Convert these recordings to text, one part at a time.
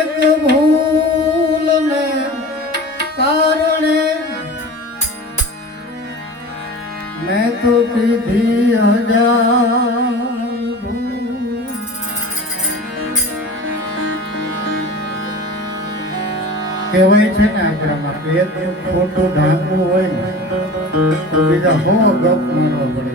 એક ભૂલને કારણે મેં તો પીધી હજાર કહેવાય છે ને આપણામાં કે એક ખોટું ઢાંકવું હોય તો બીજા હો ગપ મારવા પડે.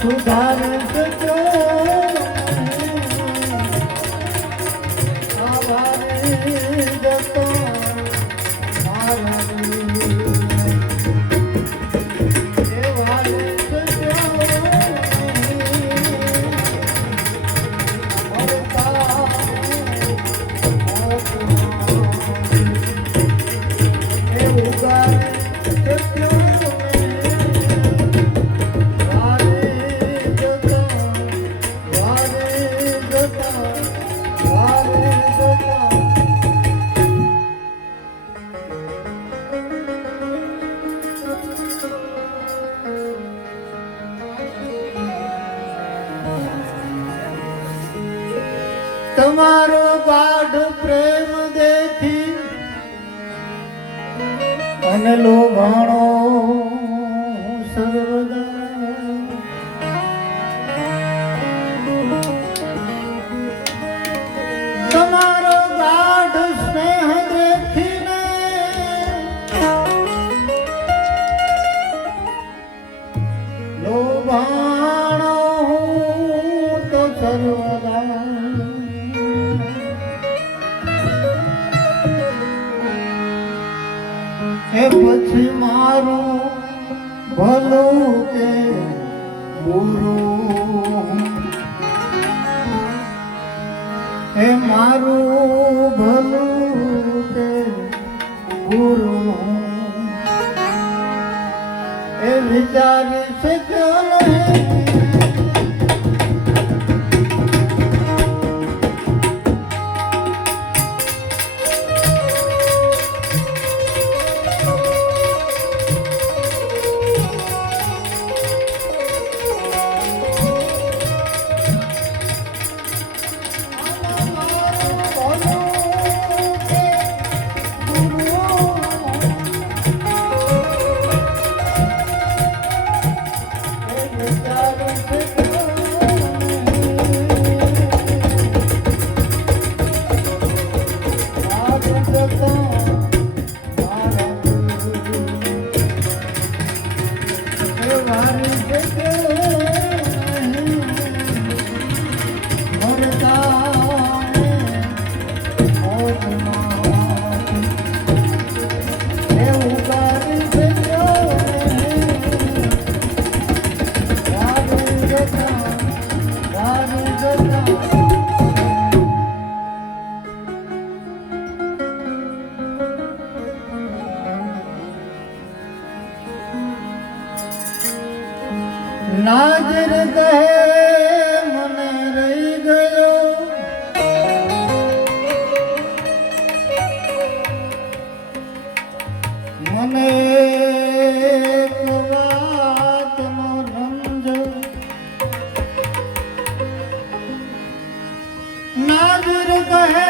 સુધારી તમારો ગાઢ પ્રેમ દેખી અને લોભાણો તમારો ગાઢ સ્નેહ દેખીને લોભાણો હું તો પછી મારું ભલું કે બુરું એ મારું ભલું કે બુરું એ વિચારી શક્યો નહીં. નાજર